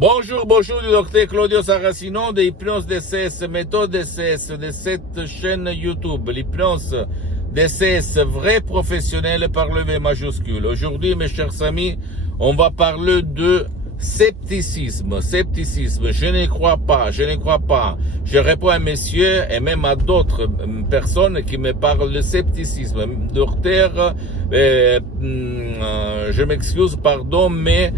Bonjour, bonjour du docteur Claudio Saracino de Hypnose DCS, méthode DCS de cette chaîne YouTube. L'hypnose DCS, vrai professionnel par le V majuscule. Aujourd'hui, mes chers amis, on va parler de scepticisme. Scepticisme, je ne crois pas. Je réponds à messieurs et même à d'autres personnes qui me parlent de scepticisme. Docteur, je m'excuse, pardon, mais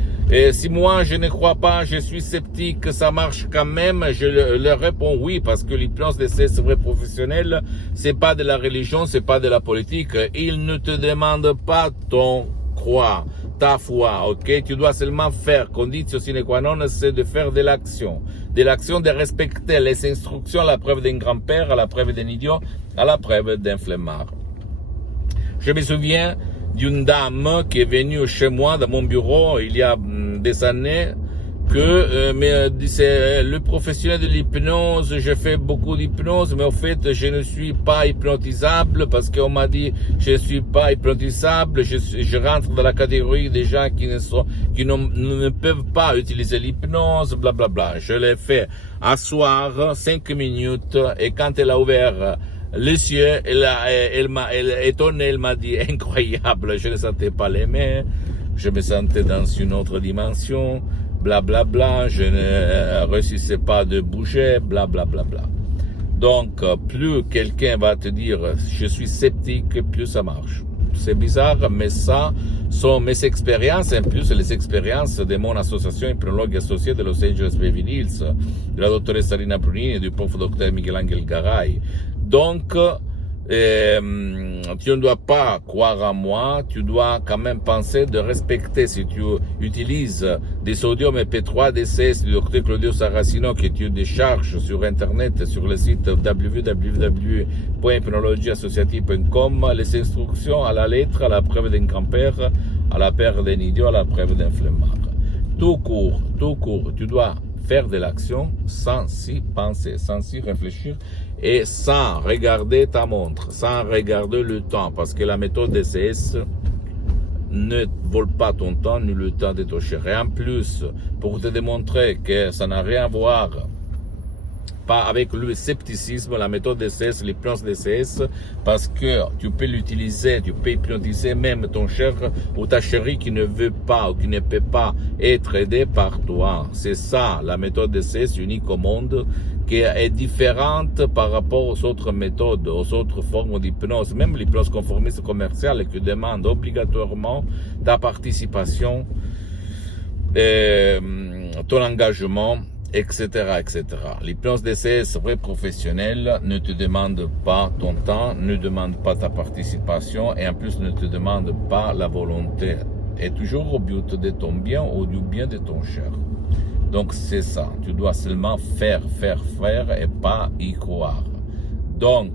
si moi je ne crois pas, je suis sceptique, ça marche quand même, je leur réponds oui, parce que l'hypnose de ces vrais professionnels, c'est pas de la religion, c'est pas de la politique. Ils ne te demandent pas ton croix, ta foi, ok? Tu dois seulement faire, condition sine qua non, c'est de faire de l'action. De l'action, de respecter les instructions à la preuve d'un grand-père, à la preuve d'un idiot, à la preuve d'un flemmard. Je me souviens d'une dame qui est venue chez moi dans mon bureau il y a des années que c'est le professionnel de l'hypnose, je fais beaucoup d'hypnose, mais au fait je ne suis pas hypnotisable parce qu'on m'a dit je ne suis pas hypnotisable, je rentre dans la catégorie des gens qui ne peuvent pas utiliser l'hypnose, blablabla. Je l'ai fait asseoir 5 minutes et quand elle a ouvert les yeux, elle m'a étonné, elle m'a dit incroyable, je ne sentais pas les mains, je me sentais dans une autre dimension, blablabla, je ne réussissais pas de bouger, blablabla. Donc, plus quelqu'un va te dire je suis sceptique, plus ça marche. C'est bizarre, mais ça sont mes expériences, en plus les expériences de mon association hypnologue associée de Los Angeles Beverly Hills, de la doctoresse Rina Brunini et du prof docteur Miguel Angel Garay. Donc, tu ne dois pas croire en moi, tu dois quand même penser de respecter. Si tu utilises des sodium MP3 DCS du docteur Claudio Saracino que tu décharges sur internet, sur le site www.hypnologieassociative.com, les instructions à la lettre, à la preuve d'un grand-père, à la preuve d'un idiot, à la preuve d'un flemmard. Tout court, tu dois faire de l'action sans y penser, sans y réfléchir et sans regarder ta montre, sans regarder le temps, parce que la méthode DCS ne vole pas ton temps ni le temps de ton cher. Et en plus, pour te démontrer que ça n'a rien à voir pas avec le scepticisme, la méthode DCS, l'hypnose DCS, parce que tu peux l'utiliser, tu peux hypnotiser même ton cher ou ta chérie qui ne veut pas ou qui ne peut pas être aidé par toi. C'est ça, la méthode DCS unique au monde, qui est différente par rapport aux autres méthodes, aux autres formes d'hypnose, même l'hypnose conformiste commerciale qui demande obligatoirement ta participation, ton engagement, etc., etc. L'hypnose DCS vrai professionnel ne te demande pas ton temps, ne demande pas ta participation et en plus ne te demande pas la volonté. Et toujours au but de ton bien ou du bien de ton cher. Donc c'est ça, tu dois seulement faire et pas y croire. Donc,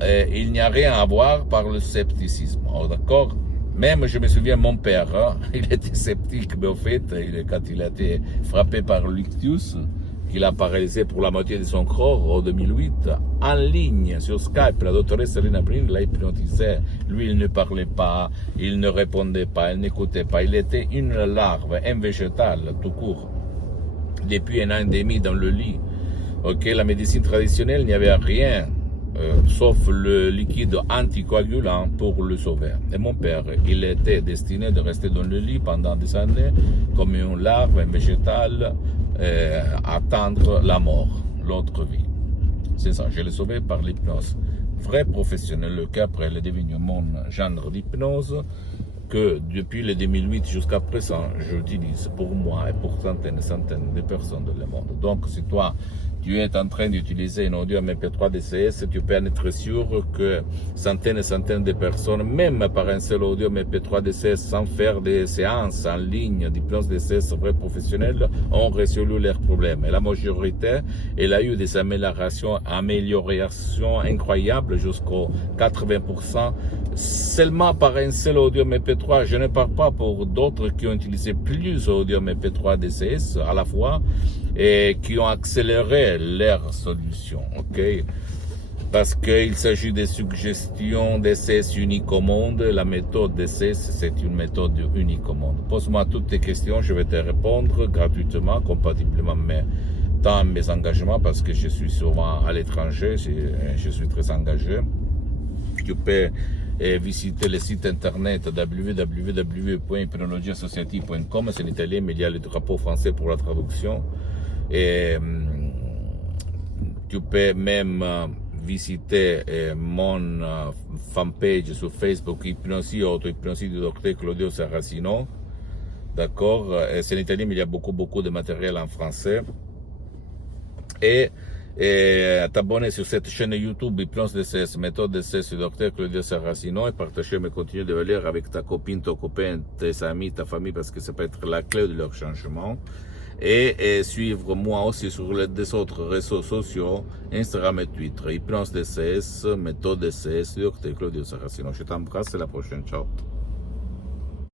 il n'y a rien à voir par le scepticisme, d'accord? Même, je me souviens, mon père, il était sceptique, mais au fait, quand il a été frappé par l'ictus, qu'il a paralysé pour la moitié de son corps en 2008, en ligne, sur Skype, la doctoresse Rina Brunini l'a hypnotisé. Lui, il ne parlait pas, il ne répondait pas, il n'écoutait pas. Il était une larve, un végétal, tout court. Depuis 1 an et demi dans le lit. Ok, la médecine traditionnelle, il n'y avait rien. Sauf le liquide anticoagulant pour le sauver. Et mon père, il était destiné de rester dans le lit pendant des années, comme une larve, un végétal, attendre la mort, l'autre vie. C'est ça, je l'ai sauvé par l'hypnose. Vrai professionnel, le cas après, il est devenu mon genre d'hypnose que depuis le 2008 jusqu'à présent, j'utilise pour moi et pour centaines et centaines de personnes dans le monde. Donc, si toi, tu es en train d'utiliser un audio MP3 DCS, tu peux en être sûr que centaines et centaines de personnes, même par un seul audio MP3 DCS, sans faire des séances en ligne d'hypnose DCS vrai professionnel, ont résolu leurs problèmes. Et la majorité, elle a eu des améliorations incroyables jusqu'au 80%, seulement par un seul audio MP3. Je ne parle pas pour d'autres qui ont utilisé plus audio MP3 DCS à la fois et qui ont accéléré leur solution, ok? parce qu'il s'agit de suggestions DCS uniques au monde. La méthode DCS, c'est une méthode unique au monde. Pose-moi toutes tes questions, je vais te répondre gratuitement, compatiblement mes engagements, parce que je suis souvent à l'étranger, je suis très engagé. Tu peux visiter le site internet www.hypnologiassociative.com, c'est en italien, mais il y a le drapeau français pour la traduction. Et tu peux même visiter mon fanpage sur Facebook, Hypnosie, auto-hypnosie du docteur Claudio Saracino. D'accord? C'est en italien, mais il y a beaucoup de matériel en français. Et t'abonner sur cette chaîne YouTube Hypnose DCS, méthode DCS du docteur Claudio Saracino, et partager mes contenus de valeur avec ta copine, ton copain, tes amis, ta famille, parce que ça peut être la clé de leur changement. Et suivre moi aussi sur les autres réseaux sociaux, Instagram et Twitter, Hypnose DCS, méthode DCS du docteur Claudio Saracino. Je t'embrasse, à la prochaine, ciao.